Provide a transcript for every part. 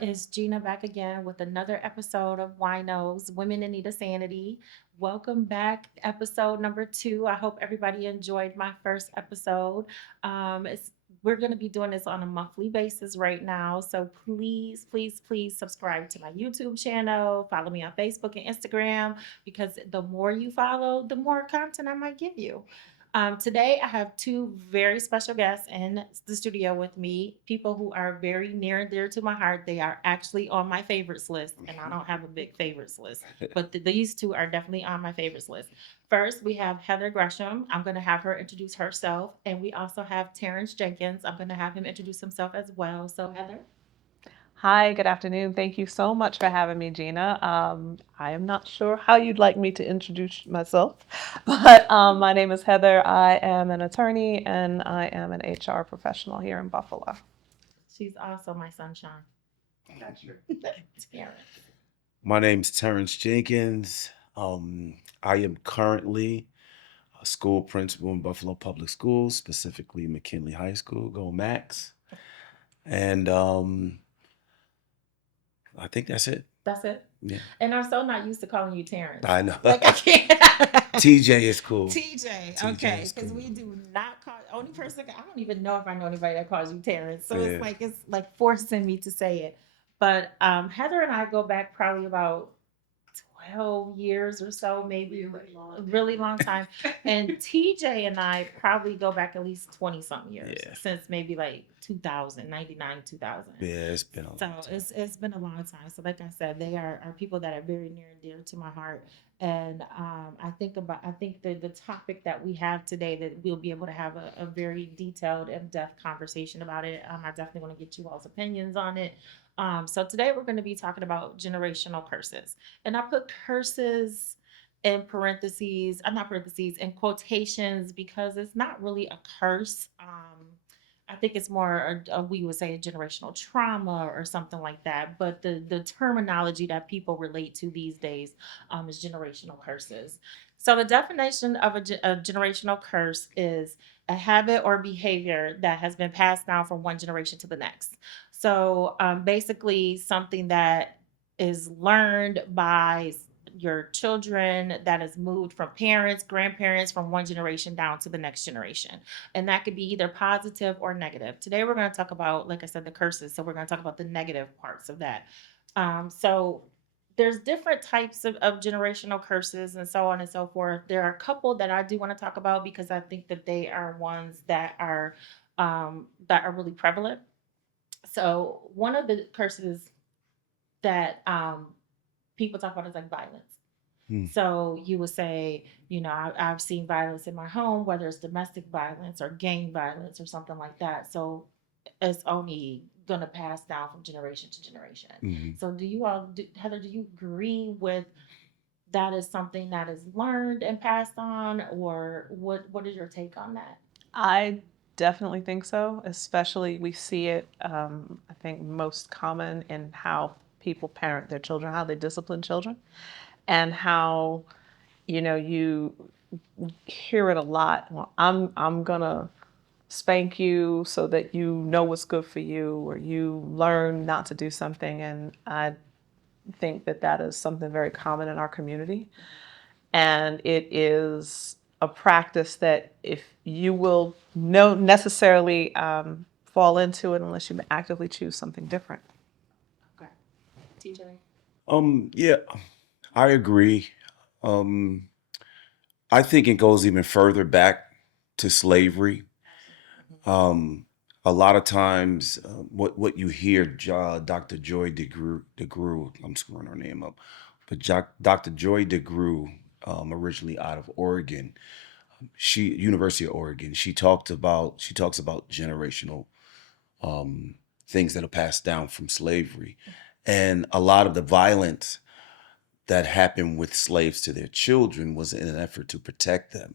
It's Gina back again with another episode of WINOS, Women in Need of Sanity. Welcome back, episode number 2. I hope everybody enjoyed my first episode. We're going to be doing this on a monthly basis right now. So please, please, please subscribe to my YouTube channel. Follow me on Facebook and Instagram because the more you follow, the more content I might give you. Today, I have two very special guests in the studio with me, people who are very near and dear to my heart. They are actually on my favorites list, and I don't have a big favorites list, but these two are definitely on my favorites list. First, we have Heather Gresham. I'm going to have her introduce herself, and we also have Terrence Jenkins. I'm going to have him introduce himself as well. So, Heather. Hi, good afternoon. Thank you so much for having me, Gina. I am not sure how you'd like me to introduce myself, but my name is Heather. I am an attorney and I am an HR professional here in Buffalo. She's also my sunshine. Not sure. Terrence. My name's Terrence Jenkins. I am currently a school principal in Buffalo Public Schools, specifically McKinley High School. Go Max! And I think that's it. That's it. Yeah, And I'm so not used to calling you Terrence. I know. Like I can't. TJ is cool. TJ. TJ Okay, is because cool. we do not call only person. I don't even know if I know anybody that calls you Terrence. So Yeah. it's like forcing me to say it. But Heather and I go back probably about 12 years or so, maybe a really long time. And TJ and I probably go back at least 20 something years Yeah. since maybe like 2000, 99, 2000. Yeah, it's been a long So time. it's been a long time. So like I said, they are people that are very near and dear to my heart. And I think the topic that we have today that we'll be able to have a very detailed and depth conversation about it. I definitely want to get you all's opinions on it. So today we're going to be talking about generational curses. And I put curses in parentheses, not parentheses, in quotations because it's not really a curse. I think it's more, we would say, a generational trauma or something like that. But the terminology that people relate to these days is generational curses. So the definition of a generational curse is a habit or behavior that has been passed down from one generation to the next. So basically, something that is learned by your children that is moved from parents, grandparents, from one generation down to the next generation. And that could be either positive or negative. Today, we're going to talk about, like I said, the curses. So, we're going to talk about the negative parts of that. So, there's different types of generational curses and so on and so forth. There are a couple that I do want to talk about because I think that they are ones that are really prevalent. So one of the curses that people talk about is like violence. Hmm. So you would say, I've seen violence in my home, whether it's domestic violence or gang violence or something like that. So it's only gonna pass down from generation to generation. Mhm. So Heather, do you agree with that is something that is learned and passed on, or what is your take on that? I definitely think so, especially we see it, I think, most common in how people parent their children, how they discipline children, and how, you hear it a lot. Well, I'm gonna spank you so that you know what's good for you or you learn not to do something. And I think that that is something very common in our community. And it is a practice that if you will no necessarily fall into it unless you actively choose something different. Okay, TJ. Yeah, I agree. Um, I think it goes even further back to slavery. Um, a lot of times, what you hear, Dr. Joy DeGruy, I'm screwing her name up, but Dr. Joy DeGruy, originally out of Oregon, University of Oregon, she talks about generational um, things that are passed down from slavery, and a lot of the violence that happened with slaves to their children was in an effort to protect them.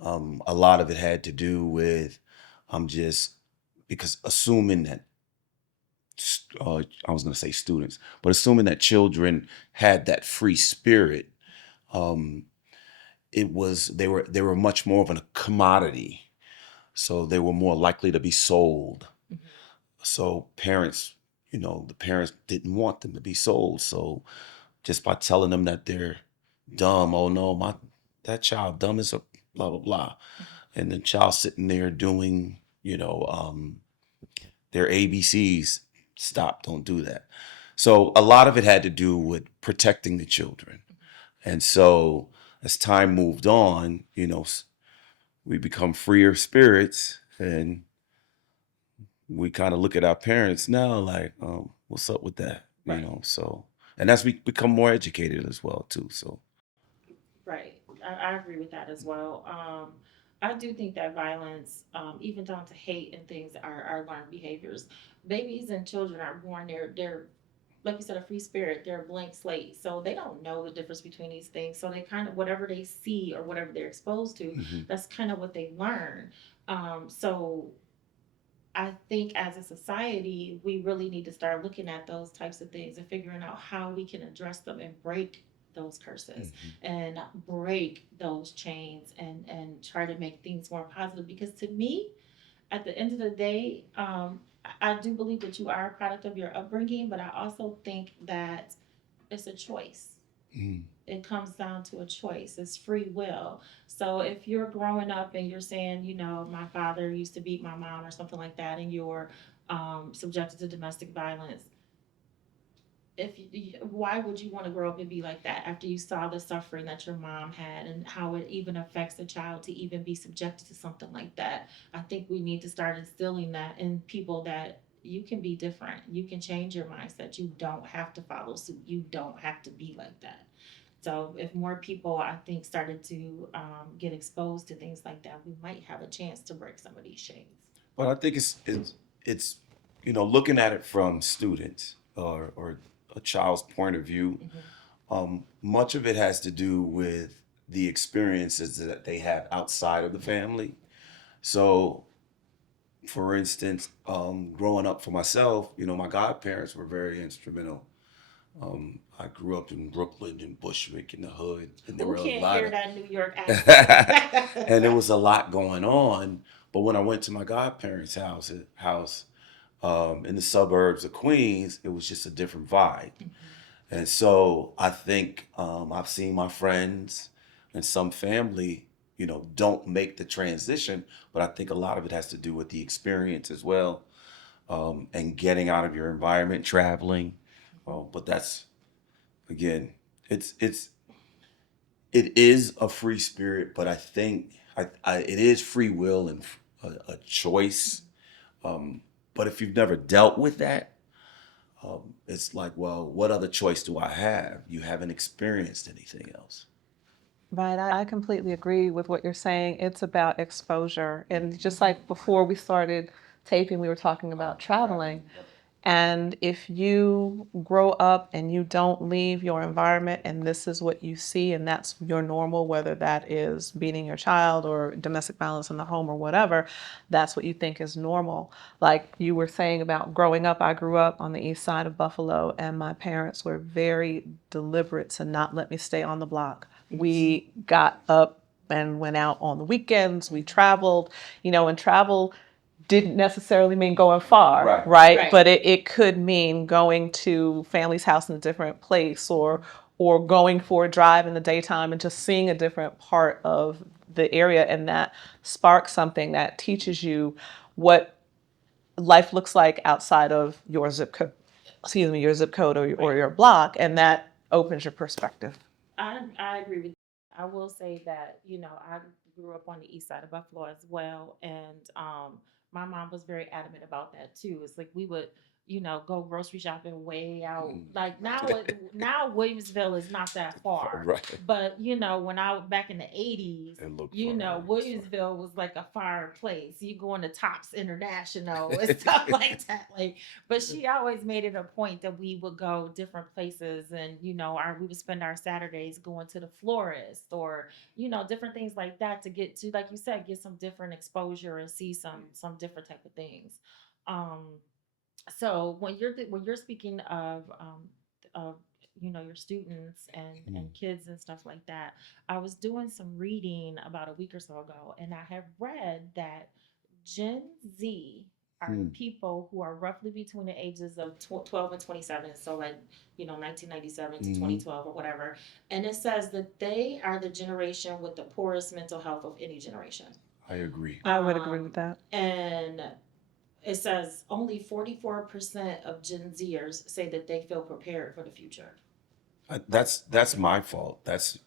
A lot of it had to do with just because assuming that I was going to say students, but assuming that children had that free spirit, um, they were much more of a commodity, so they were more likely to be sold. Mhm. So parents, the parents didn't want them to be sold. So just by telling them that they're dumb, oh no, my that child dumb as a blah blah blah, and the child sitting there doing, their ABCs. Stop, don't do that. So a lot of it had to do with protecting the children. And so as time moved on, we become freer spirits, and we kind of look at our parents now like, what's up with that? Right. So, and as we become more educated as well too. So, Right. I agree with that as well. I do think that violence, even down to hate and things, are learned behaviors. Babies and children are born, they're like you said, a free spirit. They're a blank slate. So they don't know the difference between these things. So they kind of, whatever they see or whatever they're exposed to, mhm, that's kind of what they learn. So I think as a society, we really need to start looking at those types of things and figuring out how we can address them and break those curses mhm. and break those chains and try to make things more positive. Because to me, at the end of the day, I do believe that you are a product of your upbringing, but I also think that it's a choice. Mhm. It comes down to a choice. It's free will. So if you're growing up and you're saying, my father used to beat my mom or something like that, and you're subjected to domestic violence, why would you want to grow up and be like that after you saw the suffering that your mom had and how it even affects a child to even be subjected to something like that? I think we need to start instilling that in people, that you can be different, you can change your mindset, you don't have to follow suit, you don't have to be like that. So if more people, I think, started to get exposed to things like that, we might have a chance to break some of these chains. But I think it's looking at it from students or a child's point of view. Mm-hmm. Much of it has to do with the experiences that they have outside of the family. So, for instance, growing up for myself, my godparents were very instrumental. I grew up in Brooklyn and Bushwick in the hood, and there Who were a can't lot hear of, that New York accent? and there was a lot going on. But when I went to my godparents' house in the suburbs of Queens, it was just a different vibe. And so I think I've seen my friends and some family, don't make the transition, but I think a lot of it has to do with the experience as well, and getting out of your environment, traveling. But that's again, it's it is a free spirit, but I think it is free will and a choice. Um, but if you've never dealt with that, it's like, well, what other choice do I have? You haven't experienced anything else. Right, I completely agree with what you're saying. It's about exposure. And just like before we started taping, we were talking about traveling. Yep. And if you grow up and you don't leave your environment and this is what you see and that's your normal, whether that is beating your child or domestic violence in the home or whatever, that's what you think is normal. Like you were saying about growing up, I grew up on the east side of Buffalo and my parents were very deliberate to not let me stay on the block. We got up and went out on the weekends. We traveled, and travel didn't necessarily mean going far, Right. right? Right. But it could mean going to family's house in a different place or going for a drive in the daytime and just seeing a different part of the area, and that sparks something that teaches you what life looks like outside of your zip code. Excuse me, your zip code or Right. your block, and that opens your perspective. I agree with you. I will say that, I grew up on the east side of Buffalo as well. And my mom was very adamant about that too. It's like we would, go grocery shopping way out. Like now Williamsville is not that far. Right. But, when I was back in the 80s, It looked far. Williamsville was like a far place. You going to Tops International and stuff like that. Like, but she always made it a point that we would go different places, and we would spend our Saturdays going to the florist, or different things like that, to get to, like you said, get some different exposure and see some different type of things. Um, so when you're speaking of your students and kids and stuff like that, I was doing some reading about a week or so ago, and I have read that Gen Z are people who are roughly between the ages of 12 and 27. So, like, 1997 to 2012 or whatever. And it says that they are the generation with the poorest mental health of any generation. I agree. I would agree with that. And it says only 44% of Gen Zers say that they feel prepared for the future. That's my fault. That's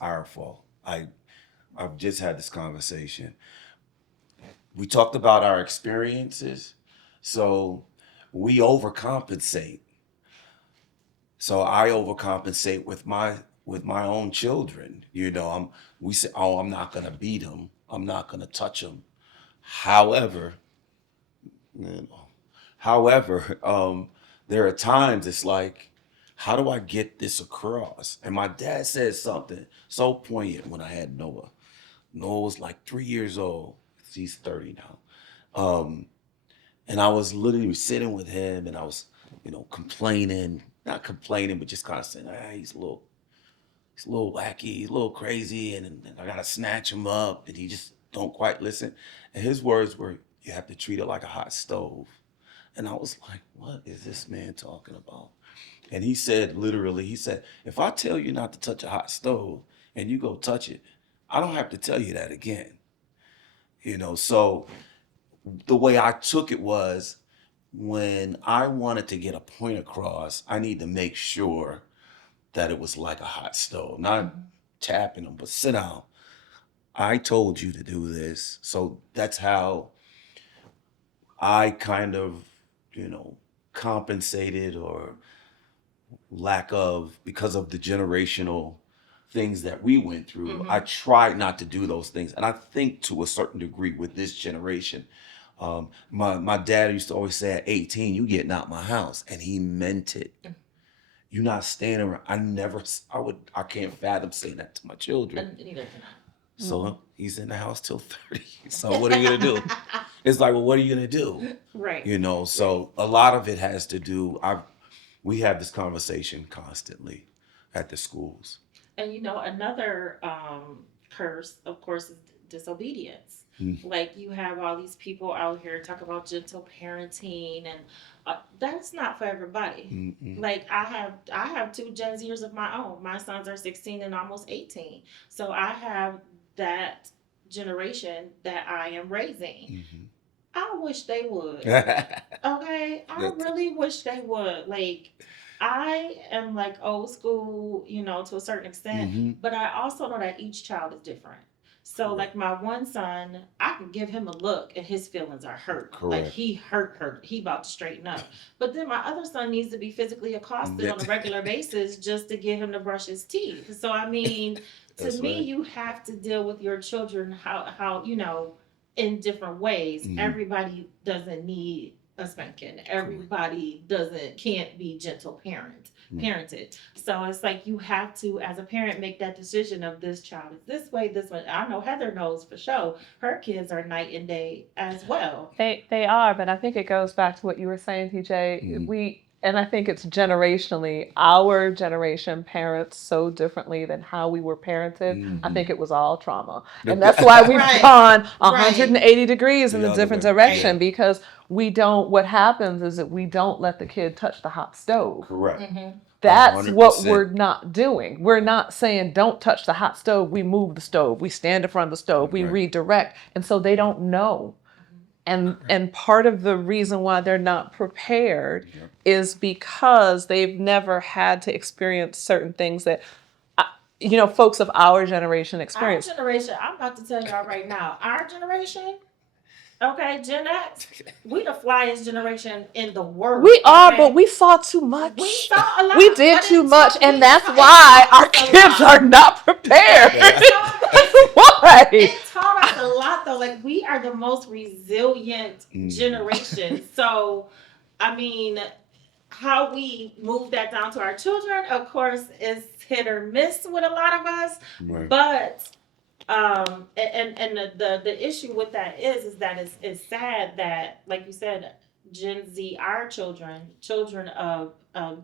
our fault. I've just had this conversation. We talked about our experiences, so we overcompensate. So I overcompensate with my own children. We say, "Oh, I'm not gonna beat them. I'm not gonna touch them." However, you know, however, there are times it's like, how do I get this across? And my dad said something so poignant when I had Noah. Noah was like 3 years old. He's 30 now. And I was literally sitting with him and I was, complaining, not complaining, but just kind of saying, he's a little wacky, he's a little crazy, and I gotta snatch him up, and he just don't quite listen. And his words were, "You have to treat it like a hot stove." And I was like, "What is this man talking about?" And he said, literally, he said, "If I tell you not to touch a hot stove and you go touch it, I don't have to tell you that again." So the way I took it was, when I wanted to get a point across, I need to make sure that it was like a hot stove, not tapping them, but sit down. I told you to do this. So that's how I kind of, compensated, or lack of, because of the generational things that we went through. I tried not to do those things. And I think to a certain degree with this generation, my dad used to always say, at 18, you getting out my house. And he meant it. You're not staying around. I can't fathom saying that to my children. Neither can So he's in the house till 30. So what are you gonna do? It's like, well, what are you gonna do? I. Right. So a lot of it has to do. We have this conversation constantly at the schools. And another curse, of course, is disobedience. Mm. Like, you have all these people out here talk about gentle parenting, and that's not for everybody. Mm-mm. Like, I have two Gen Zers of my own. My sons are 16 and almost 18, so I have that generation that I am raising. Mm-hmm. I wish they would. Okay, I really wish they would. Like, I am like old school, to a certain extent, but I also know that each child is different. So, Correct. like, my one son, I can give him a look and his feelings are hurt. Like, Correct. he hurt. He about to straighten up. But then my other son needs to be physically accosted on a regular basis just to get him to brush his teeth. So, I mean, to That's me, right. you have to deal with your children how in different ways. Everybody doesn't need a spanking. Everybody can't be gentle parented. So it's like, you have to, as a parent, make that decision of, this child is this way, this one. I know Heather knows for sure. Her kids are night and day as well. They are, but I think it goes back to what you were saying, TJ. And I think it's generationally. Our generation parents so differently than how we were parented. I think it was all trauma. And that's why we've gone 180 degrees in a different direction, because what happens is that we don't let the kid touch the hot stove. Correct. That's 100%. what we're not doing. We're not saying, don't touch the hot stove. We move the stove. We stand in front of the stove. We redirect. And so they don't know. And part of the reason why they're not prepared is because they've never had to experience certain things that folks of our generation experience. Our generation, I'm about to tell y'all right now, our generation, okay, Gen X, we the flyest generation in the world. We are, but we saw too much. We saw a lot. We did too much, and that's why our kids are not prepared. Why? It taught us a lot, though. Like, we are the most resilient generation. So, I mean, how we move that down to our children, of course, is hit or miss with a lot of us. Right. But and the issue with that is that it's sad that, like you said, Gen Z, our children of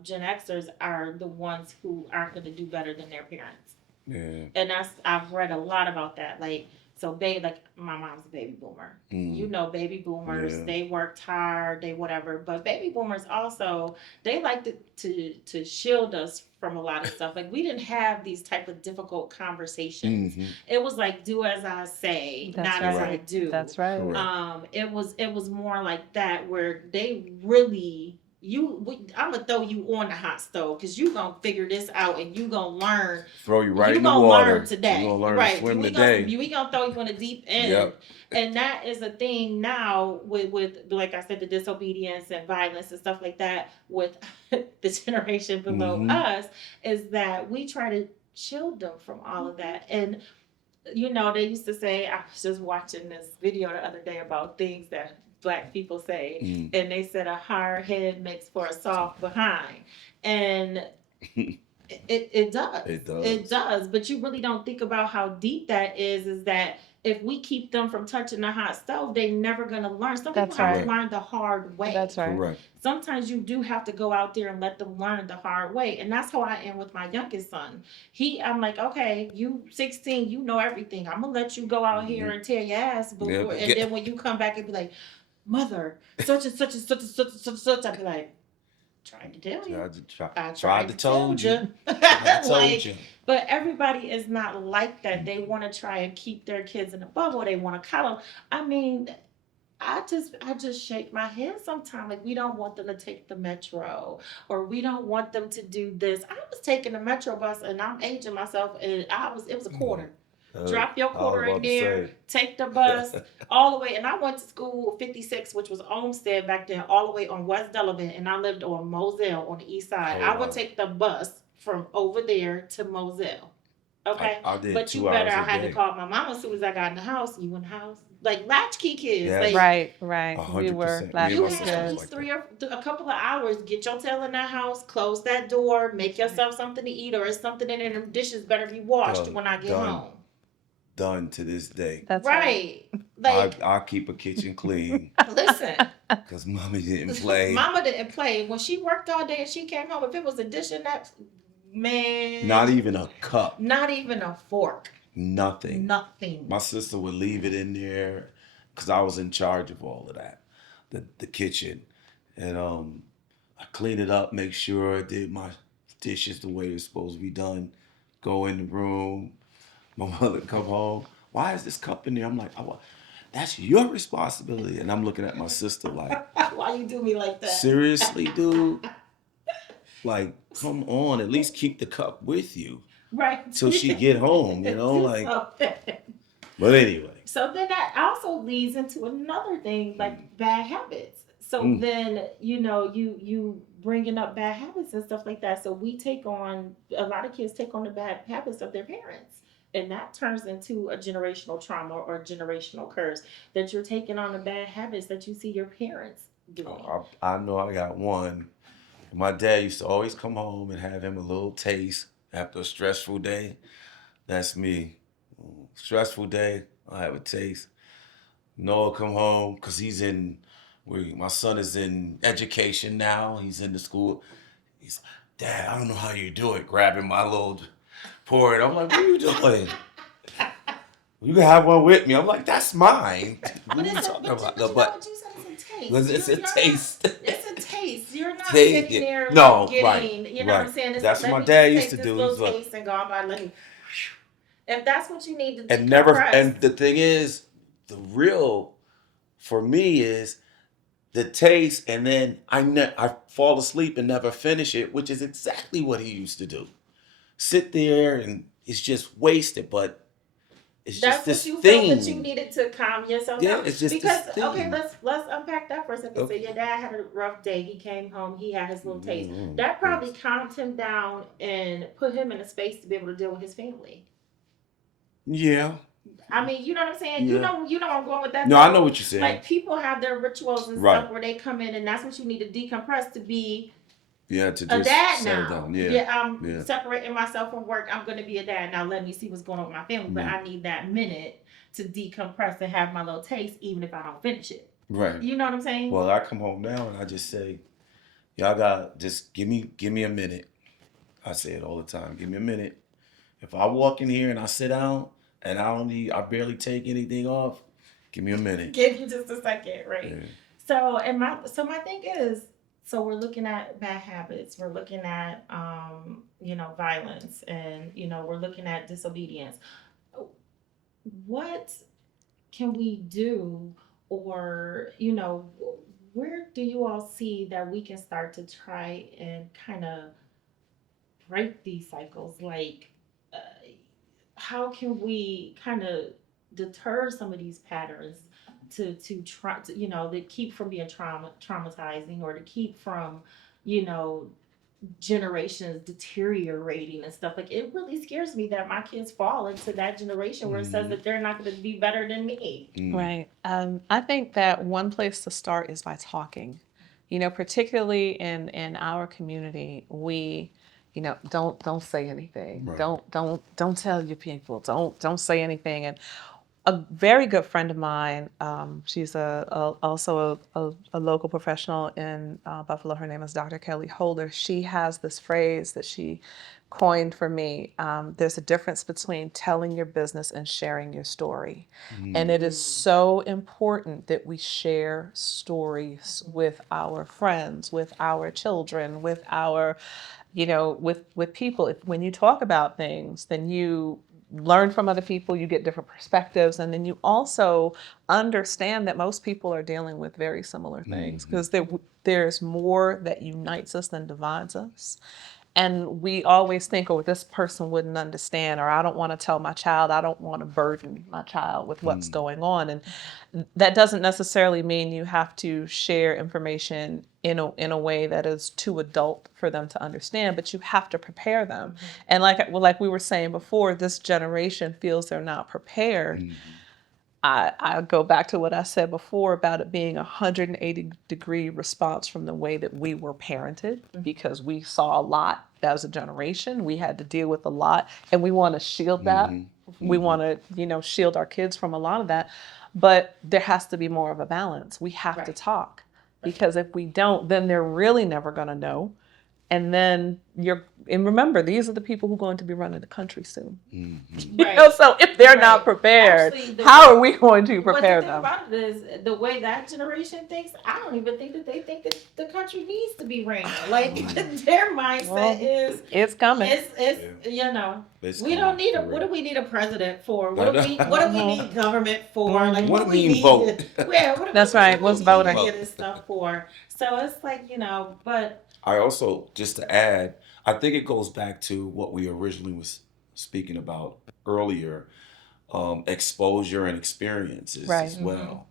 Gen Xers, are the ones who aren't going to do better than their parents. Yeah. And I've read a lot about that. Like, So they like my mom's a baby boomer. You Mm. know, baby boomers, Yeah. they worked hard, they whatever. But baby boomers also, they like to shield us from a lot of stuff. Like we didn't have these type of difficult conversations. Mm-hmm. It was like do as I say, That's not as I right. Right. do. That's right. Correct. It was more like that where they really I'm gonna throw you on the hot stove because you gonna figure this out and you gonna learn. Throw you right You in the gonna learn water. You're today, gonna learn to right? swim We gonna today. we gonna throw you in the deep end, Yep. and that is a thing now with like I said, the disobedience and violence and stuff like that with the generation below Mm-hmm. us is that we try to shield them from all of that. And they used to say, I was just watching this video the other day about things that black people say, Mm. and they said a hard head makes for a soft behind. And it does. It does. It does. But you really don't think about how deep that is that if we keep them from touching the hot stove, they're never gonna learn. Some people That's have right. to learn the hard way. That's right. Correct. Sometimes you do have to go out there and let them learn the hard way. And that's how I am with my youngest son. I'm like, okay, you 16, you know everything. I'm gonna let you go out here Mm-hmm. and tear your ass Yeah, before, and then when you come back and be like, mother, such and such and such and such and such and such, I'd be like, trying to tell you. I tried to told you. Tried Told like, you. but everybody is not like that. They want to try and keep their kids in a bubble. They want to cuddle. I mean, I just shake my head sometimes. Like we don't want them to take the metro, or we don't want them to do this. I was taking the metro bus, and I'm aging myself, and it was a quarter. Drop your quarter in there, take the bus all the way. And I went to school 56, which was Olmsted back then, all the way on West Delavan, and I lived on Moselle on the east side. Oh, I would wow. take the bus from over there to Moselle. Okay, I did but you 2 better. hours I a had to day. call my mom as soon as I got in the house. You in the house? Like latchkey kids. Yes. Like Right, right. We 100%. were Me last and you my had sister at was least like three that. or a couple of hours. Get your tail in that house. Close that door. Make That's right. yourself something to eat, or is something in there. Them dishes better be washed Done. when I get Done. home. Done to this day. That's right. Right. Like I keep a kitchen clean listen, because mommy didn't play. Mama didn't play. When she worked all day and she came home, if it was a dish in that man, Not even a cup. not even a fork, Nothing. nothing. My sister would leave it in there because I was in charge of all of that, the kitchen, and I clean it up, make sure I did my dishes the way they're supposed to be done. Go in the room. My mother come home. Why is this cup in there? I'm like, oh, that's your responsibility. And I'm looking at my sister like, Why you do me like that? seriously, dude? Like, come on, at least keep the cup with you Right. till she get home, you know? Do Like, something. but anyway. So then that also leads into another thing, like bad habits. So Mm. then you bringing up bad habits and stuff like that. So we take on a lot of kids take on the bad habits of their parents, and that turns into a generational trauma or a generational curse that you're taking on the bad habits that you see your parents doing. I know I got one. My dad used to always come home and have him a little taste after a stressful day. That's me. Stressful day, I have a taste. Noah come home because my son is in education now. He's in the school. He's, Dad, I don't know how you do it. Grabbing my little pour it. I'm like, what are you doing? You can have one with me. I'm like, that's mine. What are you talking about? But you know what you said? It's a taste. It's a taste. It's a taste. You're not Taste, sitting there no, getting, right, you know what I'm right. saying? That's let what my me dad just used to take do. this He's little like, taste and go on by, let me. If that's what you need to and decompress. the thing is, the real for me is the taste, and then I fall asleep and never finish it, which is exactly what he used to do. Sit there and it's just wasted, but it's That's just this what you thing. felt that you needed to calm yourself Yeah, down. it's just Because this thing. okay, let's unpack that for a second. So Okay. your dad had a rough day. He came home. He had his little taste. Mm, That probably calmed him down and put him in a space to be able to deal with his family. Yeah. I mean, you know what I'm saying? Yeah. You know where I'm going with that. No, though? I know what you're saying. Like people have their rituals and Right. stuff where they come in, and that's what you need to decompress to be Yeah, to a just dad settle now. down. Yeah. I'm Yeah. separating myself from work. I'm going to be a dad now. Let me see what's going on with my family, but Yeah. I need that minute to decompress and have my little taste, even if I don't finish it. Right. You know what I'm saying? Well, I come home now and I just say, y'all got just give me a minute. I say it all the time. Give me a minute. If I walk in here and I sit down, and I barely take anything off. Give me a minute. Give you just a second, right? Yeah. So my thing is, so we're looking at bad habits, we're looking at violence, and we're looking at disobedience. What can we do, or where do you all see that we can start to try and kind of break these cycles? Like, uh, how can we kind of deter some of these patterns to try to to keep from being traumatizing, or to keep from you know generations deteriorating and stuff? Like, it really scares me that my kids fall into that generation where it says that they're not going to be better than me. Right. I think that one place to start is by talking. Particularly in our community, we, don't say anything. Right. Don't tell your people. Don't say anything. And a very good friend of mine, she's also a local professional in Buffalo. Her name is Dr. Kelly Holder. She has this phrase that she coined for me. There's a difference between telling your business and sharing your story. And it is so important that we share stories with our friends, with our children, with our, with people. When you talk about things, then you learn from other people, you get different perspectives, and then you also understand that most people are dealing with very similar things, because there's more that unites us than divides us. And we always think, oh, this person wouldn't understand, or I don't want to tell my child, I don't want to burden my child with what's going on. And that doesn't necessarily mean you have to share information in a way that is too adult for them to understand, but you have to prepare them. And like we were saying before, this generation feels they're not prepared. I go back to what I said before about it being a 180-degree response from the way that we were parented, because we saw a lot as a generation. We had to deal with a lot, and we want to shield that. We want to, shield our kids from a lot of that. But there has to be more of a balance. We have to talk, because if we don't, then they're really never going to know. And then and remember, these are the people who are going to be running the country soon. So if they're not prepared, Actually, how are we going to But the prepare thing them? about it is, the way that generation thinks, I don't even think that they think that the country needs to be ran. Like, their mindset Well, is, it's coming. it's It's we don't coming, need for what do real. we need a president for? I What do we know. need government for? Like, What what do do we we even need vote? That's right. what What's do we need voting? any of this stuff for? So it's like, but I also, just to add, I think it goes back to what we originally was speaking about earlier, exposure and experiences Right. as well.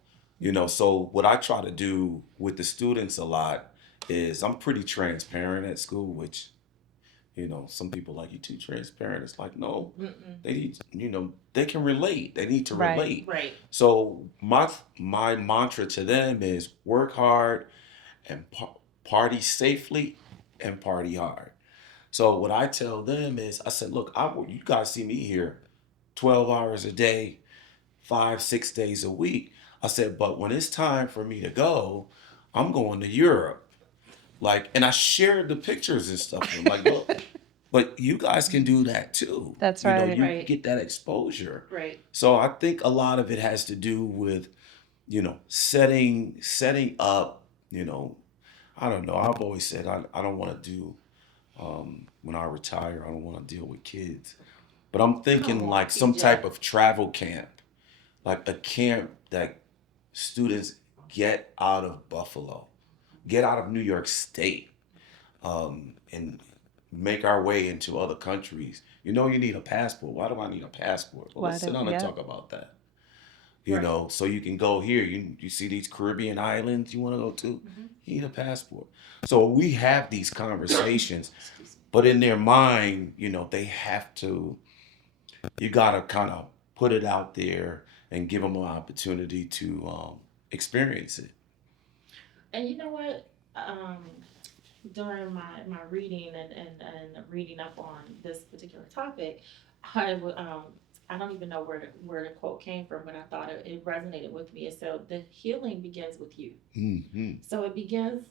So what I try to do with the students a lot is I'm pretty transparent at school, which some people like, you too transparent. It's like, no, they need, they can relate. They need to Right. relate. right, So my mantra to them is work hard and party safely and party hard. So what I tell them is, I said, look, you guys see me here 12 hours a day, 5, 6 days a week. I said, but when it's time for me to go, I'm going to Europe. Like, and I shared the pictures and stuff with them. Like, look, but you guys can do that too. That's You right. get that exposure. right. So I think a lot of it has to do with, setting up, I don't know. I've always said I don't want to do, when I retire, I don't want to deal with kids. But I'm thinking Come on, like some TJ. type of travel camp, like a camp that students get out of Buffalo, get out of New York State, and make our way into other countries. You need a passport. Why do I need a passport? Well, let's sit down and talk about that. Right. So you can go here. You see these Caribbean islands you want to go to? You need a passport. So we have these conversations, but in their mind, they have to, you got to kind of put it out there and give them an opportunity to experience it. And you know what? During my reading and reading up on this particular topic, I don't even know where the quote came from, but I thought it resonated with me. So the healing begins with you. Mm-hmm. So it begins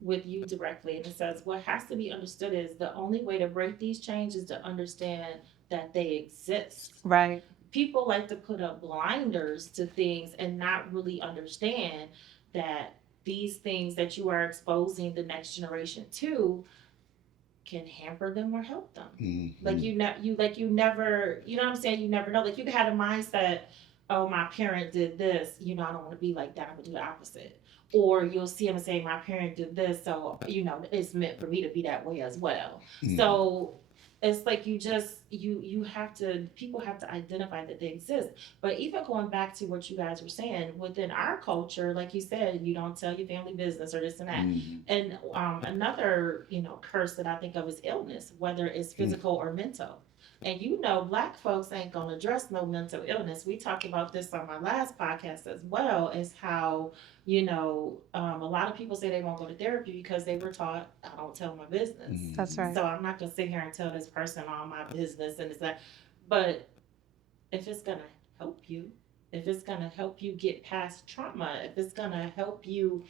with you directly, and it says what has to be understood is the only way to break these chains is to understand that they exist. Right. people like to put up blinders to things and not really understand that these things that you are exposing the next generation to can hamper them or help them. Like you never, you know what I'm saying? You never know. Like you had a mindset, oh, my parent did this, I don't want to be like that. I'm gonna do the opposite. Or you'll see them say, my parent did this, so it's meant for me to be that way as well. So it's like you have to, people have to identify that they exist. But even going back to what you guys were saying, within our culture, like you said, you don't tell your family business or this and that. And another, curse that I think of is illness, whether it's physical or mental. And Black folks ain't gonna address no mental illness. We talked about this on my last podcast as well, is how, a lot of people say they won't go to therapy because they were taught, I don't tell my business. That's right. So I'm not gonna sit here and tell this person all my business and it's that. But if it's gonna help you, if it's gonna help you get past trauma, if it's gonna help you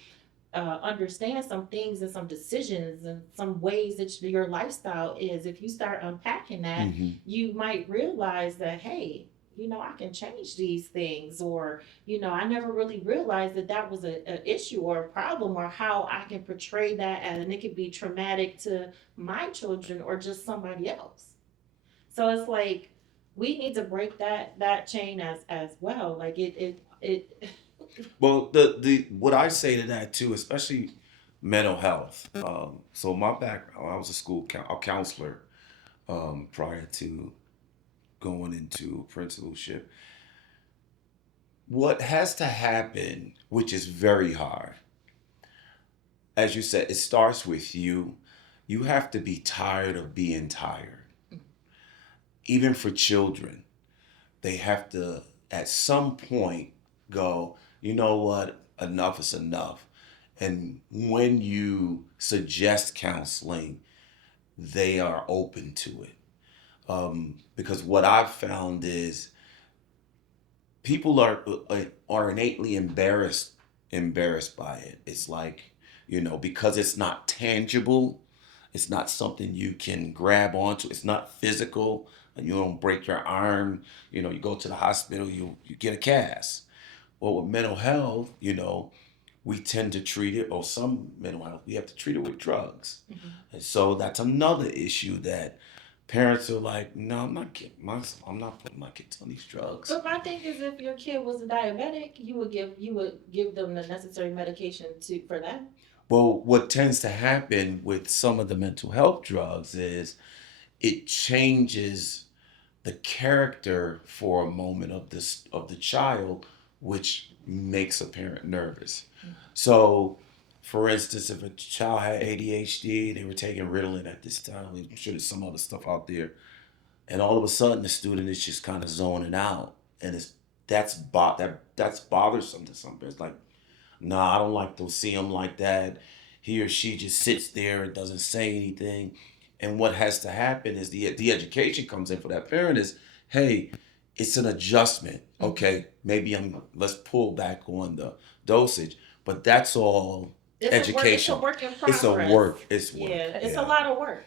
understand some things and some decisions and some ways that your lifestyle is, if you start unpacking that, you might realize that, hey, I can change these things, or I never really realized that that was a issue or a problem, or how I can portray that, and it could be traumatic to my children or just somebody else. So it's like we need to break that chain as well. Like it. Well, the what I say to that too, especially mental health. So my background, I was a a counselor prior to going into principalship. What has to happen, which is very hard, as you said, it starts with you. You have to be tired of being tired. Even for children, they have to, at some point, go, you know what, enough is enough. And when you suggest counseling, they are open to it. Because what I've found is people are innately embarrassed by it. It's like, because it's not tangible, it's not something you can grab onto. It's not physical, and you don't break your arm. You go to the hospital, you get a cast. Well, with mental health, we tend to treat it, or some mental health, we have to treat it with drugs. And so that's another issue that parents are like, no, I'm not putting my kids on these drugs. But my thing is, if your kid was a diabetic, you would give them the necessary medication for that. Well, what tends to happen with some of the mental health drugs is it changes the character for a moment of the child, which makes a parent nervous. So, for instance, if a child had ADHD, they were taking Ritalin at this time. I'm sure there's some other stuff out there, and all of a sudden the student is just kind of zoning out, and that's bothersome to some parents. Like, nah, I don't like to see him like that. He or she just sits there and doesn't say anything. And what has to happen is the education comes in for that parent is, hey, it's an adjustment. Okay, maybe let's pull back on the dosage, but that's all education. It's a work in It's a progress. work. It's work. Yeah, it's a lot of work.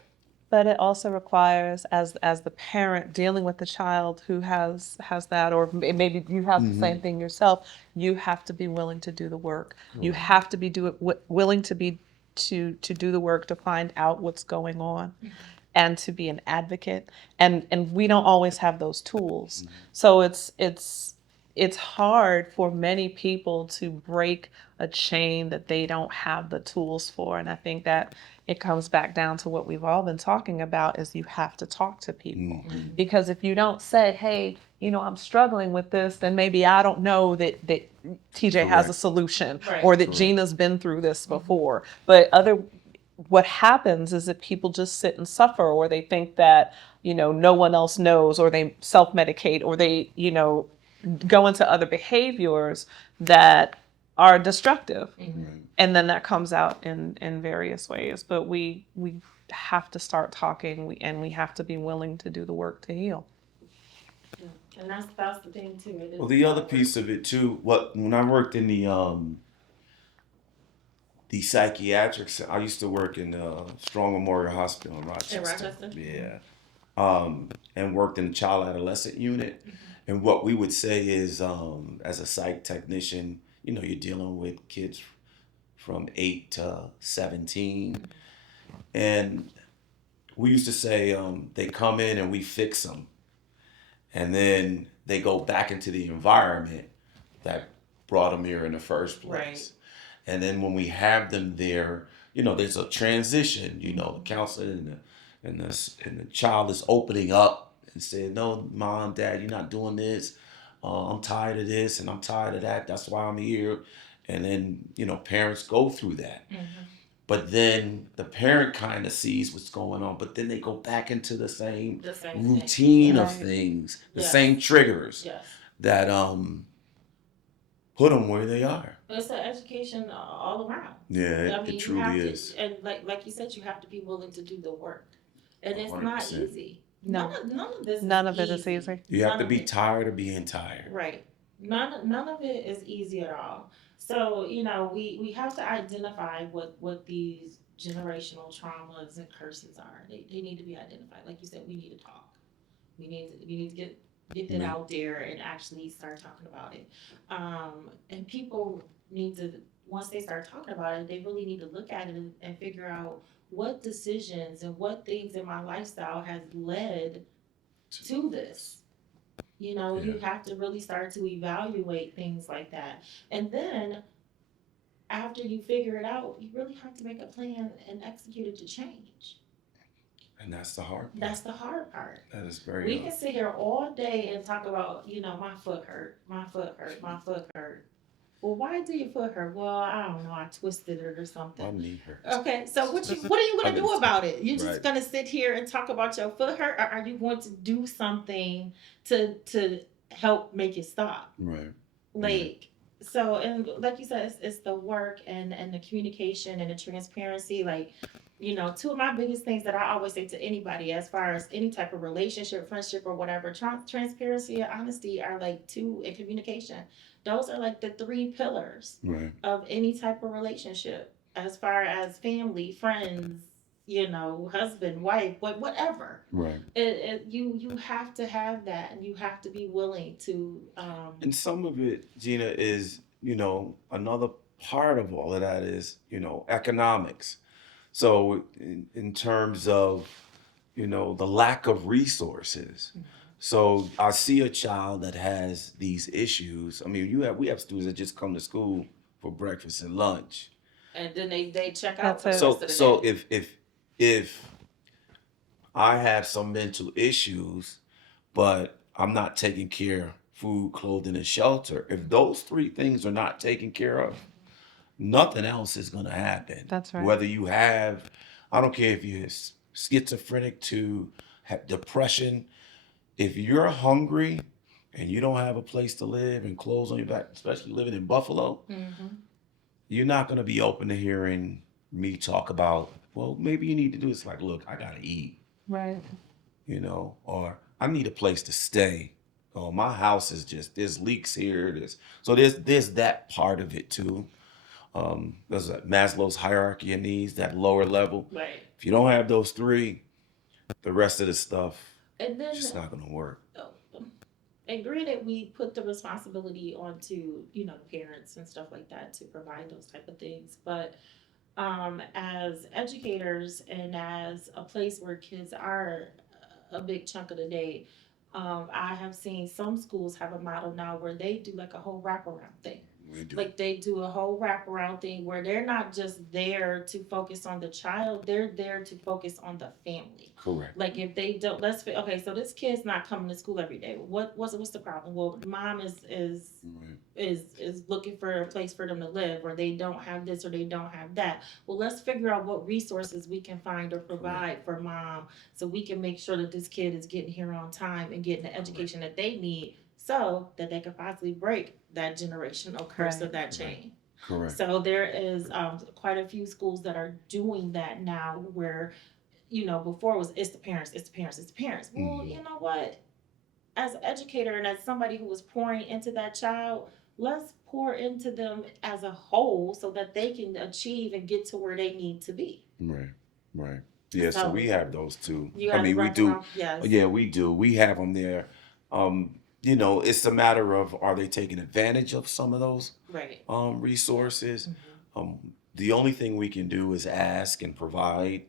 But it also requires, as the parent dealing with the child who has that, or maybe you have the same thing yourself, you have to be willing to do the work. You have to be willing to be to do the work to find out what's going on, and to be an advocate. And we don't always have those tools, so it's hard for many people to break a chain that they don't have the tools for. And I think that it comes back down to what we've all been talking about, is you have to talk to people. Because if you don't say, hey, I'm struggling with this, then maybe I don't know that TJ has a Correct. solution, Right. or that Correct. Gina's been through this before. But what happens is that people just sit and suffer, or they think that, no one else knows, or they self-medicate, or they, go into other behaviors that are destructive. And then that comes out in various ways. But we have to start talking, and we have to be willing to do the work to heal. And that's the thing too. It is Well, the other piece of it too, when I worked in the psychiatric, I used to work in Strong Memorial Hospital in Rochester. In Rochester? Yeah. And worked in the child adolescent unit. And what we would say is, as a psych technician, you're dealing with kids from 8 to 17. And we used to say they come in and we fix them. And then they go back into the environment that brought them here in the first place. Right. And then when we have them there, there's a transition. The counselor and the child is opening up and saying, "No, mom, dad, you're not doing this. I'm tired of this and I'm tired of that. That's why I'm here." And then parents go through that. Mm-hmm. But then the parent kind of sees what's going on, but then they go back into the same routine of Right. things, the Yes. same triggers Yes. that put them where they are. It's an education all around. Yeah, I mean, it you truly have is. to, and like you said, you have to be willing to do the work, and it's not 100%. easy. No. None of this. None is of it is easy. You have None to of be it. tired of being tired. Right. None of it is easy at all. So, we have to identify what these generational traumas and curses are. They need to be identified. Like you said, we need to talk. We need to get that Amen. out there and actually start talking about it. And people need to, once they start talking about it, they really need to look at it and figure out what decisions and what things in my lifestyle has led to this. You Yeah. have to really start to evaluate things like that. And then after you figure it out, you really have to make a plan and execute it to change. And that's the hard part. That's the hard part. That is very We hard. can sit here all day and talk about, my foot hurt, my foot hurt, my foot hurt. Well, why do your foot hurt? Well, I don't know. I twisted it or something. My knee hurts. Okay, so what are you gonna do about it? You're just Right. gonna sit here and talk about your foot hurt, or are you going to do something to help make it stop? Right. Like, so, and like you said, it's the work and the communication and the transparency. Like, two of my biggest things that I always say to anybody, as far as any type of relationship, friendship, or whatever, transparency and honesty are like two, and communication. Those are like the three pillars Right. of any type of relationship, as far as family, friends, husband, wife, whatever. Right. You have to have that, and you have to be willing to. And some of it, Gina, is, another part of all of that is, economics. So in terms of, the lack of resources. So I see a child that has these issues. I mean, we have students that just come to school for breakfast and lunch. And then they check out That's for the it. rest of the So day. if I have some mental issues, but I'm not taking care of food, clothing, and shelter, if those three things are not taken care of, nothing else is going to happen. That's right. Whether you have, I don't care if you're schizophrenic to have depression, if you're hungry and you don't have a place to live and clothes on your back, especially living in Buffalo, Mm-hmm. you're not going to be open to hearing me talk about, well, maybe you need to do this. Like, look, I got to eat, Right. or I need a place to stay. Oh, my house is just, there's leaks here. So there's that part of it too. There's a Maslow's hierarchy of needs, that lower level. Right. If you don't have those three, the rest of the stuff And then, is just not going to work. and granted, we put the responsibility onto parents and stuff like that to provide those type of things, but as educators and as a place where kids are a big chunk of the day, I have seen some schools have a model now where they do like a whole wraparound thing. We do. Like they do a whole wraparound thing where they're not just there to focus on the child, they're there to focus on the family. Correct. Like if they don't, okay, so this kid's not coming to school every day. What's the problem? Well, mom Right. is looking for a place for them to live, or they don't have this or they don't have that. Well, let's figure out what resources we can find or provide for mom, so we can make sure that this kid is getting here on time and getting the education that they need, so that they can possibly break that generational curse Right. of that chain. Correct. So there is quite a few schools that are doing that now, where before it was it's the parents, it's the parents, it's the parents. Well, you know what? As an educator and as somebody who was pouring into that child, let's pour into them as a whole so that they can achieve and get to where they need to be. Right. Right. Yeah. So So we have those too. you I got to mean, we wrap do. around. Yes. Yeah, we do. We have them there. you know, it's a matter of, are they taking advantage of some of those Right. resources? Mm-hmm. The only thing we can do is ask and provide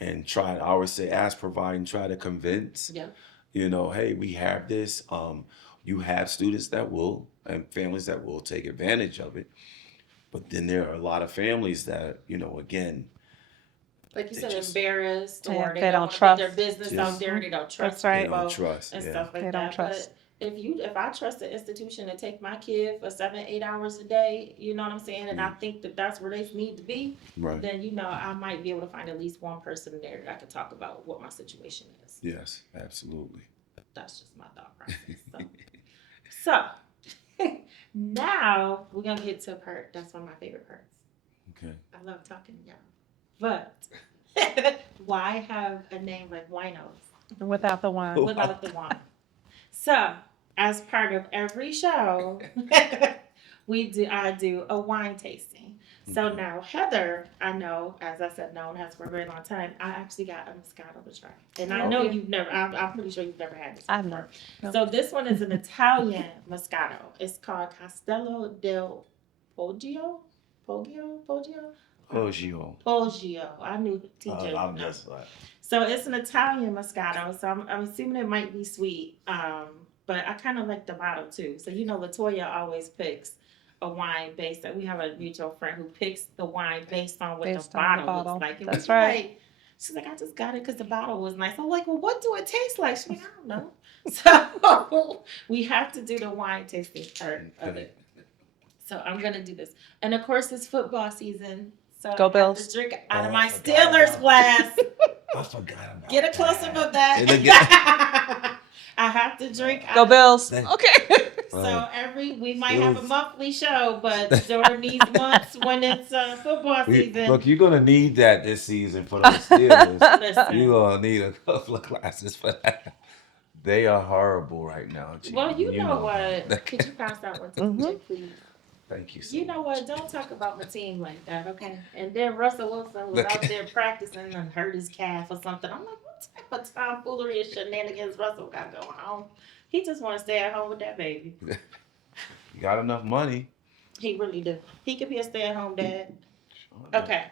and try. I always say ask, provide, and try to convince. Yeah. You know, hey, we have this. You have students that will and families that will take advantage of it. But then there are a lot of families that, you know, again, Like you they said, just embarrassed, Yeah, or they they don't don't want to put their trust. business out just there. They don't trust That's right. they don't people trust. and Yeah. stuff like They don't that. trust. But if I trust the institution to take my kid for 7, 8 hours a day, you know what I'm saying, and I Mm. think that that's where they need to be, Right. then I might be able to find at least one person there that I could talk about what my situation is. Yes, absolutely. That's just my thought process. So now we're gonna get to a part. That's one of my favorite parts. Okay. I love talking to y'all. But why have a name like WINOS Without the wine. without the wine? So, as part of every show, I do a wine tasting. So Okay. now Heather, I know, as I said, known has for a very long time. I actually got a Moscato to try, and I know Okay. you've never. I'm pretty sure you've never had this. I've before. never. So this one is an Italian Moscato. It's called Castello del Poggio. Poggio. Poggio. Poggio. I knew TJ. I'm would know. just like, So it's an Italian Moscato. So I'm assuming it might be sweet. But I kind of like the bottle too. So Latoya always picks a wine based on. We have a mutual friend who picks the wine based on what Based the on the bottle bottle. looks like. And That's we're right. like, she's like, I just got it because the bottle was nice. I'm like, well, what do it taste like? She's like, I don't know. So we have to do the wine tasting part of it. So I'm gonna do this, and of course it's football season. So Go I have Bills. to drink out of Oh, my I forgot Steelers about glass. I forgot about Get a close up of that. And again, I have to drink. Go Bills. Then- Okay. So we might have a Steelers. monthly show, but during these months when it's football season, Look, you're gonna need that this season for those Steelers. listen. You're gonna need a couple of classes for that. They are horrible right now. Gee, Well, you know what? that. Could you pass that one to Mhm. TJ, please? Thank you so You know much. what? Don't talk about my team like that, okay? And then Russell Wilson was out there practicing and hurt his calf or something. I'm like, what type of tomfoolery and shenanigans Russell got going on? He just want to stay at home with that baby. You got enough money. He really do. He could be a stay-at-home dad. Okay.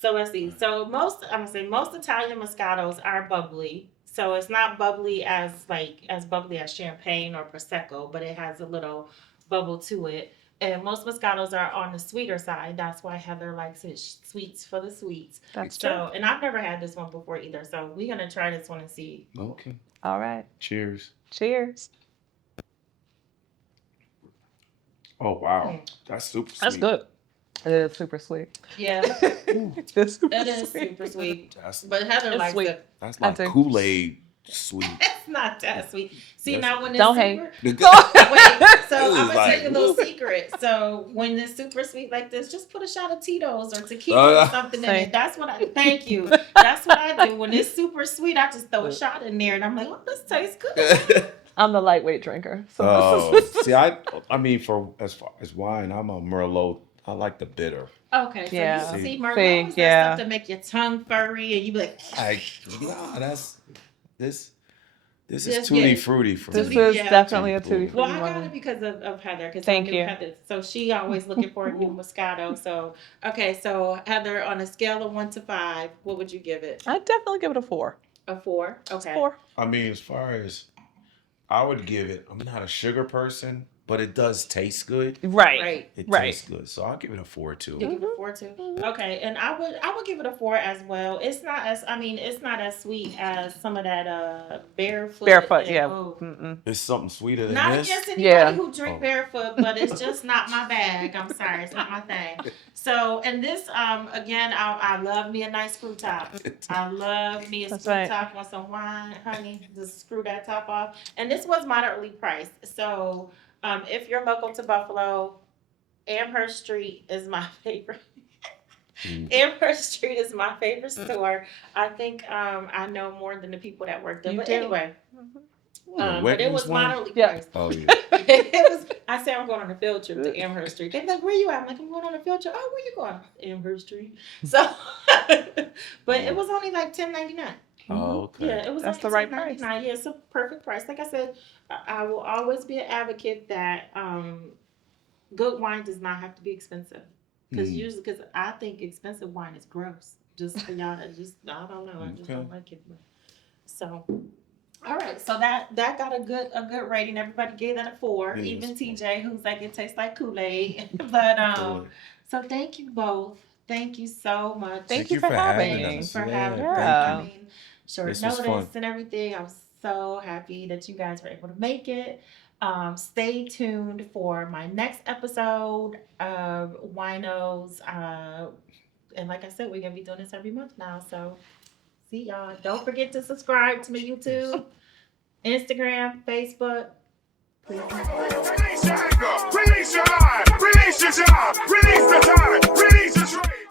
So let's see. So most Italian Moscatos are bubbly. So it's not bubbly as bubbly as champagne or prosecco, but it has a little bubble to it. And most Moscatos are on the sweeter side. That's why Heather likes it sweets for the sweets. That's true. So, and I've never had this one before either. So we're gonna try this one and see. Okay. All right. Cheers. Cheers. Oh wow, that's super sweet. That's good. It is super sweet. Yeah, It's super it is sweet. super sweet. That's But Heather It's likes sweet. it. that's I like do. Kool-Aid sweet. It's not that sweet. See, Yes. now when it's Don't hate. super, Wait, wait, so It I'm was gonna like, tell you a little whoop. secret. So when it's super sweet like this, just put a shot of Tito's or tequila or something in Same. it. That's what I thank you. That's what I do. When it's super sweet, I just throw a shot in there and I'm like, oh, this tastes good. I'm the lightweight drinker. So Oh, see, I mean, for as far as wine, I'm a Merlot. I like the bitter. Okay, so Yeah. you see, See, Merlot is that yeah. stuff to make your tongue furry and you be like, Nah, that's this. This Yes, is tutti yeah. frutti for this Tutti, me. is yeah. definitely a tutti well, frutti I got one. it because of Heather. Because Thank I knew you. Heather. So she always looking for a new Moscato. So, okay, so Heather, on a scale of 1 to 5, what would you give it? I'd definitely give it a 4. A 4? Okay. 4. I mean, as far as I would give it, I'm not a sugar person, but it does taste good. Right. Right. It Right. tastes good, so I'll give it a 4 too. You give it a 4 too? Mhm. Okay, and I would give it a 4 as well. It's not as sweet as some of that barefoot. Barefoot, and, yeah. oh, Mm-mm. It's something sweeter than not this. against anybody Yeah. who drink Oh. barefoot, but it's just not my bag. I'm sorry, it's not my thing. So, and this, again, I love me a nice screw top. I love me a That's screw right. top on some wine, honey. Just screw that top off. And this was moderately priced. So, if you're local to Buffalo, Amherst Street is my favorite. Mm. Amherst Street is my favorite store. I think I know more than the people that work there. You But do. anyway, The but it Wegmans was one? moderately Yeah. priced. Oh yeah. It was. I said I'm going on a field trip to Amherst Street. They're like, "Where you at?" I'm like, "I'm going on a field trip." "Oh, where you going?" "Amherst Street." So, but it was only like $10.99. Oh, okay. Yeah, it was That's only the right price. $10.99. Yeah, it's a perfect price. Like I said, I will always be an advocate that good wine does not have to be expensive. Because Mm, usually, because I think expensive wine is gross. Just for y'all that just, I don't know, I just okay. don't like it. So, all right, so that got a good rating. Everybody gave that a 4. Yeah, Even it's cool. TJ, who's like it tastes like Kool Aid. But Cool. so thank you both. Thank you so much. Thank Thank you you for for having having Thank you me. us. for Yeah, having me. thank I Yeah. you. mean, short This was fun. notice and everything. I'm so happy that you guys were able to make it. Stay tuned for my next episode of WINOS. And like I said, we're gonna be doing this every month now. So see y'all. Don't forget to subscribe to my YouTube, Instagram, Facebook. Please. Release your anger, release your lie, release your job, release the time, release the train.